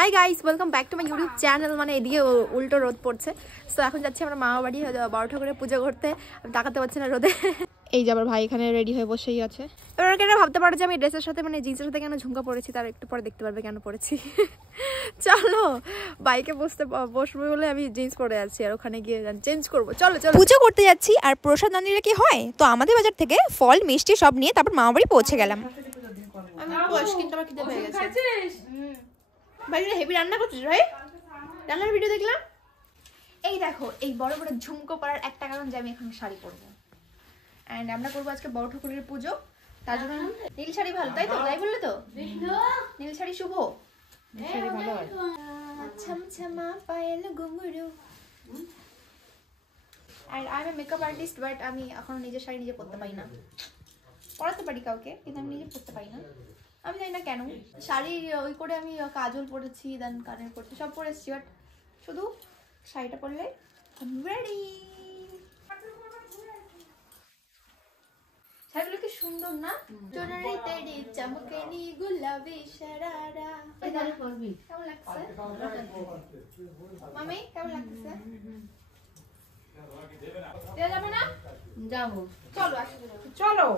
Hi guys, welcome back to my YouTube channel. মানে এদিকে উল্টো রোদ পড়ছে, সো এখন যাচ্ছি আমরা মামা বাড়ি বড় ঠাকুরের পুজো করতে। আমি তাকাতে পারছি না রোদে। এই যে আবার ভাই এখানে রেডি হয়ে বসেই আছে। এবার কেন ভাবতে পারো যে আমি ড্রেসের সাথে মানে জিন্সের সাথে কেন ঝুমকা পরেছি, তার একটু পরে দেখতে পারবে কেন পরেছি। চলো বাইকে বসবো বলে আমি জিন্স পরে যাচ্ছি, আর ওখানে গিয়ে চেঞ্জ করবো। চলো চলো পুজো করতে যাচ্ছি। আর প্রসাদ আনলে কি হয়, তো আমাদের বাজার থেকে ফল মিষ্টি সব নিয়ে তারপর মামা বাড়ি পৌঁছে গেলাম। আমি বয়স কিন্তু আমার খিদে পেয়ে গেছে। ভাই হেভি রান্না করছিস ভাই, রান্নার ভিডিও দেখলাম। এই দেখো, এই বড় বড় ঝুমকো পরার একটা কারণ যে আমি এখন শাড়ি পরবো, এন্ড আমরা করবো আজকে বড় ঠাকুরের পুজো। তার জন্য নীল শাড়ি ভালো, তাই তো? তাই বললে তো, নীল শাড়ি শুভ, শাড়ি ভালো হয়। ছমছমা পায়েল ঘুঙুরু। আর I am a makeup artist, but আমি এখনো নিজের শাড়ি নিজে পরতে পারি না। পরাতে পারি কাউকে, কিন্তু আমি নিজে পরতে পারি না। আমি জানি না কেন। শাড়ি ওই করে আমি কাজল পরেছি, দেন কানের পরেছি, সব পরে এসেছি, বাট শুধু শাড়িটা পরলে রেডি। শাড়িগুলো কি সুন্দর না? সোনারি তেরি চমকেনি গুলাবি শরারা। কেমন লাগছে মামি? কেমন লাগছে? যাবে না? যাবো। চলো চলো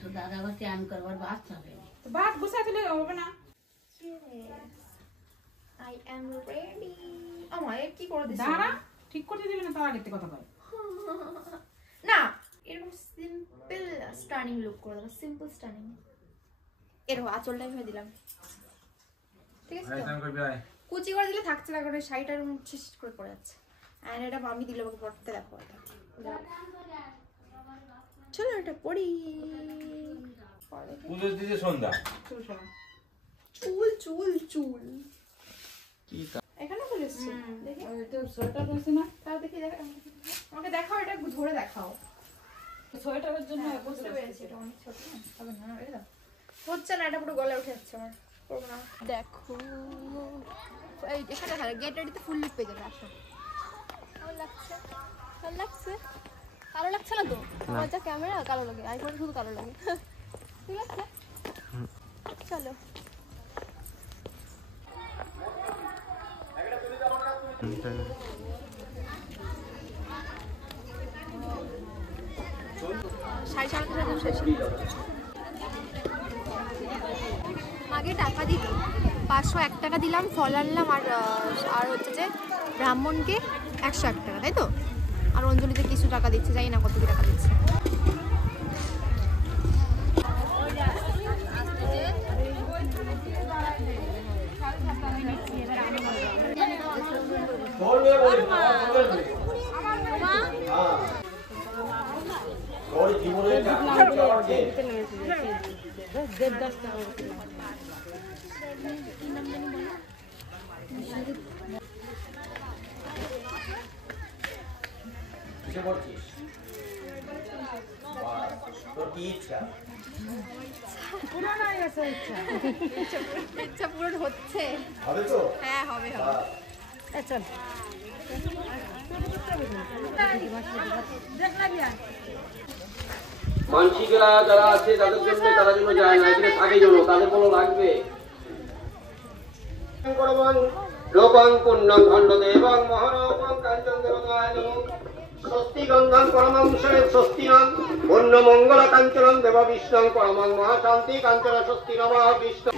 তো দাদা ঘর চান করবার বাদ হবে, ভাত বসা দিলে হবে না। I am ready. আমায় কি করে দিছ? দাঁড়া, ঠিক করতে দিবি না, তার আগে কথা কই না, এরকম সিম্পল স্টানিং লুক করে দাও, সিম্পল স্টানিং। এরকম আঁচলটাই হয়ে দিলাম, ঠিক আছে? কুচি করে দিলে থাকছে না, কারণ শাড়িটা ছিস করে পড়ে যাচ্ছে। আর এটা মামি দিল আমাকে পড়তে, দেখো এটা। চলো এটা পড়ি। পুজো দিতে সন্ধ্যা। চুল চুল চুল কি এখানে বলেছে? দেখি ওই তো সোয়েটার আছে না, তাও দেখি, দেখো আমাকে দেখাও, এটা ধরে দেখাও। সোয়েটারের জন্য বুঝতে পেরেছি, এটা অনেক ছোট না, হবে না এটা হচ্ছে না, এটা পুরো গলায় উঠে যাচ্ছে আমার। করবো না। দেখো এই এখানে দেখো, গেট রেডিতে ফুল লুক পেয়ে যাবে। আসো, কেমন লাগছে? ভালো লাগছে? কালো লাগছে না তো? আমার যা ক্যামেরা কালো লাগে, আইফোন শুধু কালো লাগে। ঠিক আছে, চলো। আগে টাকা দিত 501 টাকা দিলাম, ফল আনলাম, আর হচ্ছে যে ব্রাহ্মণকে 101 টাকা, তাই তো? আর অঞ্জলিতে কিছু টাকা দিচ্ছে, জানি না কত কি টাকা দিচ্ছে। ইচ্ছা পূরণ হচ্ছে, হবে তো? হ্যাঁ হবে হবে। চল মানসিকরা যারা আছে তাদের জন্য, তারা জন্য যায় না, এখানে থাকে জন্য, তাদের কোনো লাগবে। রূপং পুণ্যং খণ্ডদেবং মহারূপং কাঞ্চন দেবতায় নমঃ। স্বস্তি গন্ধং পরমং স্বস্তি নং পুণ্য মঙ্গল কাঞ্চনং দেব বিষ্ণুং পরমং মহাশান্তি কাঞ্চন স্বস্তি নমঃ বিষ্ণু।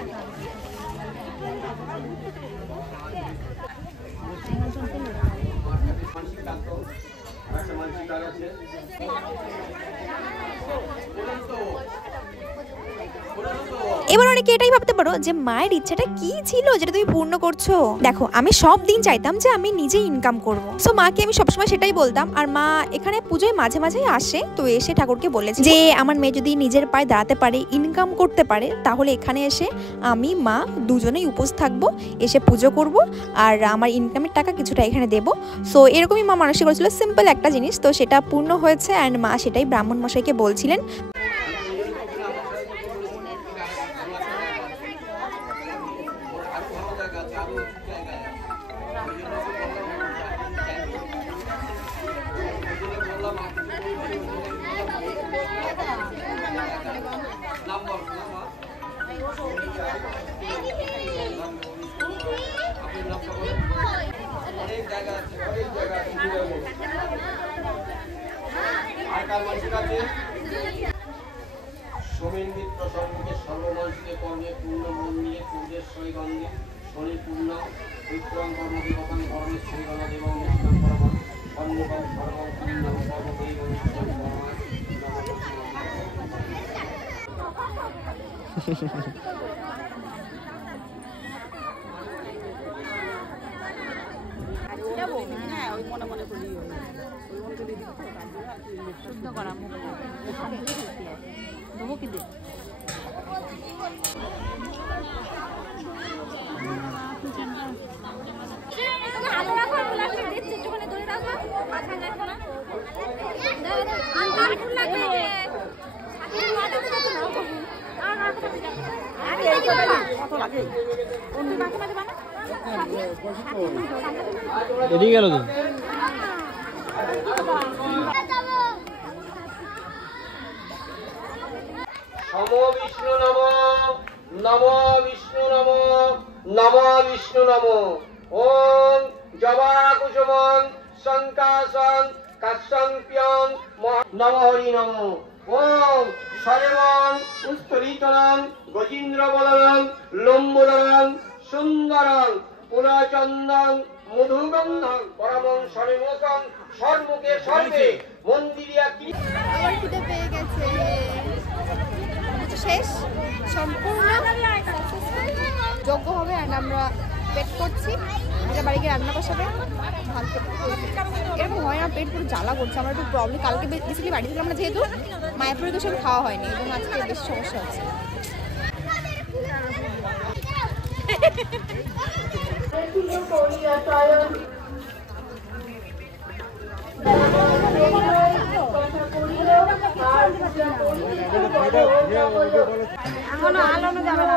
এবার অনেকে এটাই ভাবতে পারো যে মায়ের ইচ্ছাটা কি ছিল যেটা তুমি পূর্ণ করছো। দেখো, আমি সব দিন চাইতাম যে আমি নিজে ইনকাম করব, সো মাকে আমি সবসময় সেটাই বলতাম। আর মা এখানে পুজোয় মাঝে মাঝেই আসে, তো এসে ঠাকুরকে বলেছে যে আমার মেয়ে যদি নিজের পায়ে দাঁড়াতে পারে, ইনকাম করতে পারে, তাহলে এখানে এসে আমি মা দুজনেই উপোস থাকবো, এসে পুজো করব, আর আমার ইনকামের টাকা কিছুটা এখানে দেবো। সো এরকমই মা মানসিক করেছিল, সিম্পল একটা জিনিস, তো সেটা পূর্ণ হয়েছে। অ্যান্ড মা সেটাই ব্রাহ্মণ মশাইকে বলছিলেন। নাম বল, নাম সোমেন মিত্র সম্মুখে সর্বমঞ্চে কর্মে পূর্ণ মন নিয়ে পূর্বের সৈগন্ধে শনি পূর্ণ বিক্রম কর্মদেবকান কর্মের সৈগণ এবং নিষ্কাম পরমা সন্মুখম সর্বম পূর্ণ সর্বদেব নিষ্কাম পরমা শুদ্ধ করা মুখ দেবো কি দে এদিকে গেল তো নমো বিষ্ণু নমো নমো বিষ্ণু নমো নমো বিষ্ণু নমো ওম জবা কুসুমং সংকাশং কাশ্যং নমো হরি নমো ওম সর্বং উত্তরীতরং গজীন্দ্রবদনং লম্বোদরং সুন্দরং পুরচন্দং মধুগন্ধং পরমং সর্বমুখং সর্বমুখে সর্বে মন্দিরিয়া আবার খিদে পেয়ে গেছে। শেষ সম্পূর্ণ যোগ্য হবে অ্যান্ড আমরা পেট করছি। আমাদের বাড়ি গিয়ে রান্না বসাবে ভাত। এরকম হয় না, পেট পুরো জ্বালা করছে। আমার একটু প্রবলেম, কালকে বেসিক্যালি বাড়ি ছিলাম না যেহেতু মায়াপুরে কিছু খাওয়া হয়নি এবং আজকে বেশি সমস্যা হচ্ছে। এখনো আলোনো যাবে না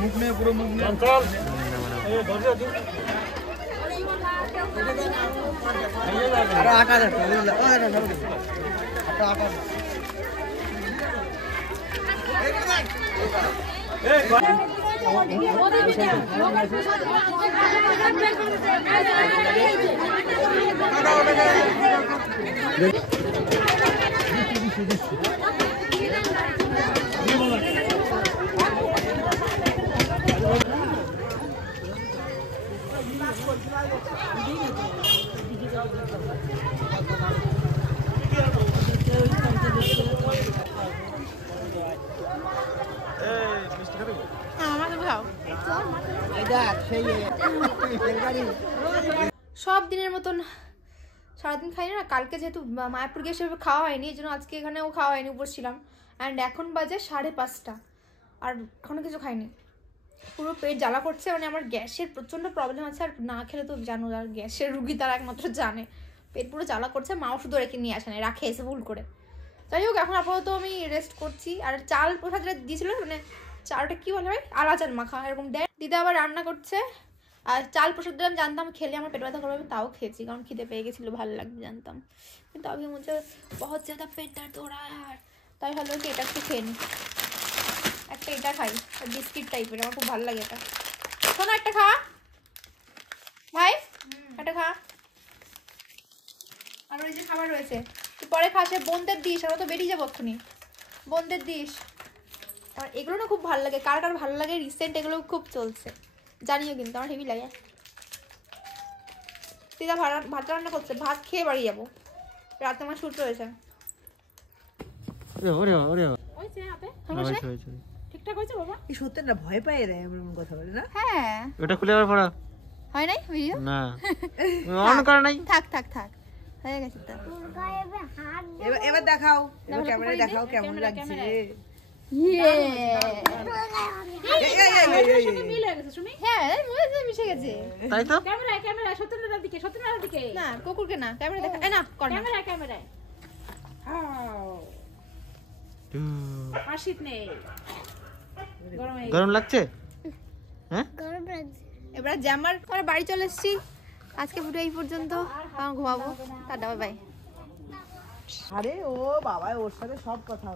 মুখ নেই, পুরো মুখ নেই। চল আকাশ সব দিনের মতন সারাদিন খাই না, কালকে যেহেতু মায়াপুর গিয়ে সেভাবে খাওয়া হয়নি, এই জন্য আজকে এখানেও খাওয়া হয়নি, উপর ছিলাম। অ্যান্ড এখন বাজে 5:30 আর এখনো কিছু খাইনি। পুরো পেট জ্বালা করছে, মানে আমার গ্যাসের প্রচণ্ড প্রবলেম আছে, আর না খেলে তো জানো, আর গ্যাসের রুগী তারা একমাত্র জানে। পেট পুরো জ্বালা করছে, মা ওষুধও রেখে নিয়ে আসে না, রাখে এসে ভুল করে। যাই হোক, এখন আপাতত আমি রেস্ট করছি। আর চাল প্রসাদ যেটা দিয়েছিল, মানে চালটা কী বলে ভাই, আলা চাল মাখা এরকম দেয়। দিদা আবার রান্না করছে। আর চাল প্রসাদ দিলাম, জানতাম খেলে আমার পেট ব্যথা করবে, আমি তাও খেয়েছি, কারণ খিদে পেয়ে গেছিলো, ভালো লাগবে জানতাম। কিন্তু আমি মুঝে বহুত ज़्यादा পেট দর্দ हो रहा है यार, তাই ভালো কি এটা একটু খেয়ে নিই। একটা এটা খাই, বিস্কিট টাইপের, আমার খুব ভালো লাগে এটা। শোনো, একটা খা ভাই, একটা খা। আর ওই যে খাবার রয়েছে তুই পরে খা, সে বোনদের দিস, আমরা তো বেরিয়ে যাবো এক্ষুনি, বোনদের দিস। আমার এগুলো না খুব ভালো লাগে, কার কার ভালো লাগে, রিসেন্ট এগুলো খুব চলছে, জানিও কিন্তু আমার হেভি লাগে। দিদা ভাত রান্না করছে, ভাত খেয়ে বাড়ি যাবো, রাতে আমার শুট রয়েছে। ঠিকঠাক হয়েছে বাবা? এই সত্যি না, ভয় পায় এরা এমন কথা বলে না। হ্যাঁ, ওটা খুলে আবার পড়া হয় নাই ভিডিও? না, অন করা নাই। থাক থাক থাক, হয়ে গেছে তো। এবার দেখাও, এবার ক্যামেরায় দেখাও কেমন লাগছে। মিল হয়ে গেছে সুমি। হ্যাঁ মনে হচ্ছে মিশে গেছে। তাই তো ক্যামেরায় ক্যামেরায় সত্যেন্দ্রদার দিকে, সত্যেন্দ্রদার দিকে। না কুকুরকে না ক্যামেরা দেখা না কর না। ক্যামেরায় ক্যামেরায়। আর শীত নেই, গরম হয়ে গরম লাগছে হ্যাঁ এবার জামার আমরা বাড়ি চলে এসেছি। আজকে ভিডিও এই পর্যন্ত, এখন ঘুমাবো। Tata bye bye. আরে ও বাবা, ওর সাথে সব কথা